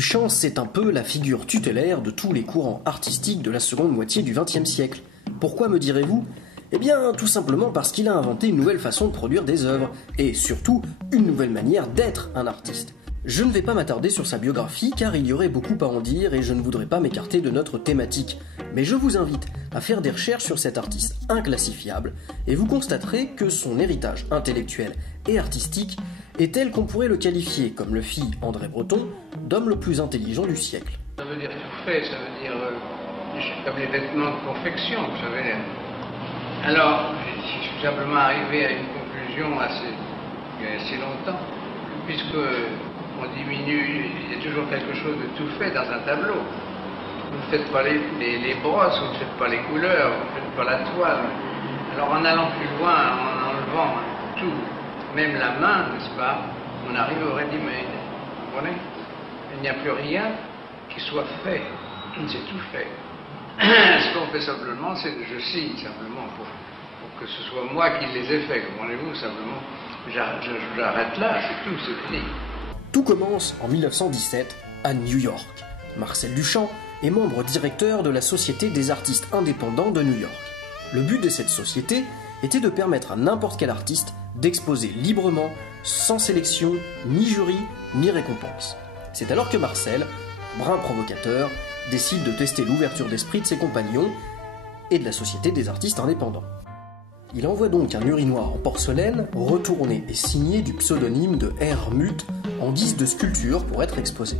Duchamp, c'est un peu la figure tutélaire de tous les courants artistiques de la seconde moitié du XXe siècle. Pourquoi me direz-vous ? Eh bien, tout simplement parce qu'il a inventé une nouvelle façon de produire des œuvres, et surtout, une nouvelle manière d'être un artiste. Je ne vais pas m'attarder sur sa biographie car il y aurait beaucoup à en dire et je ne voudrais pas m'écarter de notre thématique. Mais je vous invite à faire des recherches sur cet artiste inclassifiable et vous constaterez que son héritage intellectuel et artistique est tel qu'on pourrait le qualifier, comme le fit André Breton, d'homme le plus intelligent du siècle. Ça veut dire tout fait, ça veut dire comme les vêtements de confection, vous savez. Alors, je suis simplement arrivé à une conclusion il y a assez longtemps, puisque on diminue, il y a toujours quelque chose de tout fait dans un tableau. Vous ne faites pas les brosses, vous ne faites pas les couleurs, vous ne faites pas la toile. Alors en allant plus loin, en enlevant tout, même la main, n'est-ce pas, on arrive au ready-made. Vous comprenez ? Il n'y a plus rien qui soit fait, c'est tout fait. Ce qu'on fait simplement, c'est que je signe simplement pour que ce soit moi qui les ai faits, comprenez-vous, simplement. J'arrête là, c'est tout, c'est fini. Tout commence en 1917 à New York. Marcel Duchamp est membre directeur de la Société des artistes indépendants de New York. Le but de cette société était de permettre à n'importe quel artiste d'exposer librement, sans sélection, ni jury, ni récompense. C'est alors que Marcel, brin provocateur, décide de tester l'ouverture d'esprit de ses compagnons et de la Société des artistes indépendants. Il envoie donc un urinoir en porcelaine, retourné et signé du pseudonyme de Hermut en guise de sculpture pour être exposé.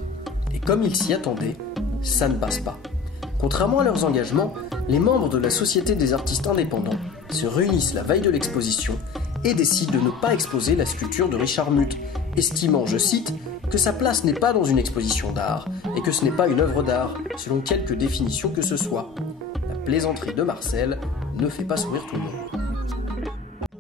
Et comme il s'y attendait, ça ne passe pas. Contrairement à leurs engagements, les membres de la Société des artistes indépendants se réunissent la veille de l'exposition et décident de ne pas exposer la sculpture de Richard Muth, estimant, je cite, que sa place n'est pas dans une exposition d'art et que ce n'est pas une œuvre d'art, selon quelque définition que ce soit. La plaisanterie de Marcel ne fait pas sourire tout le monde.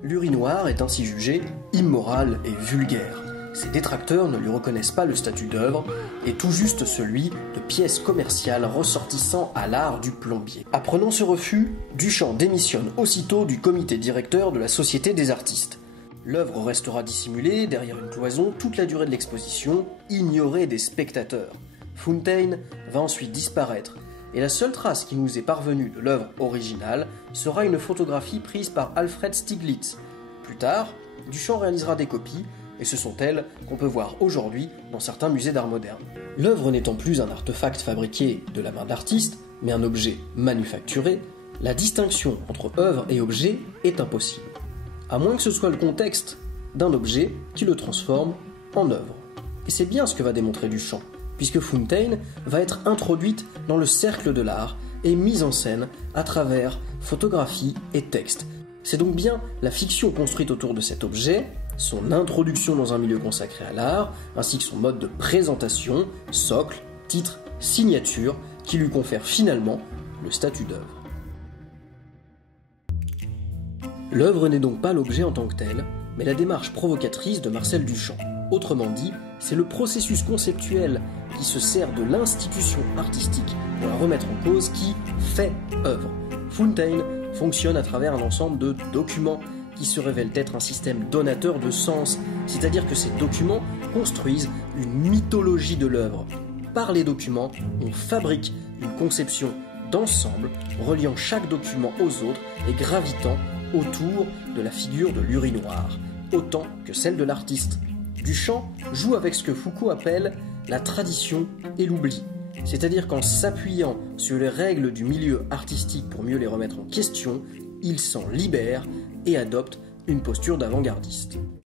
L'urinoir est ainsi jugé immoral et vulgaire. Ses détracteurs ne lui reconnaissent pas le statut d'œuvre, et tout juste celui de pièce commerciale ressortissant à l'art du plombier. Apprenant ce refus, Duchamp démissionne aussitôt du comité directeur de la Société des artistes. L'œuvre restera dissimulée derrière une cloison toute la durée de l'exposition, ignorée des spectateurs. Fountaine va ensuite disparaître, et la seule trace qui nous est parvenue de l'œuvre originale sera une photographie prise par Alfred Stieglitz. Plus tard, Duchamp réalisera des copies, et ce sont elles qu'on peut voir aujourd'hui dans certains musées d'art moderne. L'œuvre n'étant plus un artefact fabriqué de la main de l'artiste, mais un objet manufacturé, la distinction entre œuvre et objet est impossible, à moins que ce soit le contexte d'un objet qui le transforme en œuvre. Et c'est bien ce que va démontrer Duchamp, puisque Fountaine va être introduite dans le cercle de l'art et mise en scène à travers photographie et texte. C'est donc bien la fiction construite autour de cet objet, son introduction dans un milieu consacré à l'art, ainsi que son mode de présentation, socle, titre, signature, qui lui confère finalement le statut d'œuvre. L'œuvre n'est donc pas l'objet en tant que tel, mais la démarche provocatrice de Marcel Duchamp. Autrement dit, c'est le processus conceptuel qui se sert de l'institution artistique pour la remettre en cause qui fait œuvre. Fountaine fonctionne à travers un ensemble de documents qui se révèlent être un système donateur de sens, c'est-à-dire que ces documents construisent une mythologie de l'œuvre. Par les documents, on fabrique une conception d'ensemble, reliant chaque document aux autres et gravitant autour de la figure de l'urinoir, autant que celle de l'artiste. Duchamp joue avec ce que Foucault appelle la tradition et l'oubli, c'est-à-dire qu'en s'appuyant sur les règles du milieu artistique pour mieux les remettre en question, il s'en libère et adopte une posture d'avant-gardiste.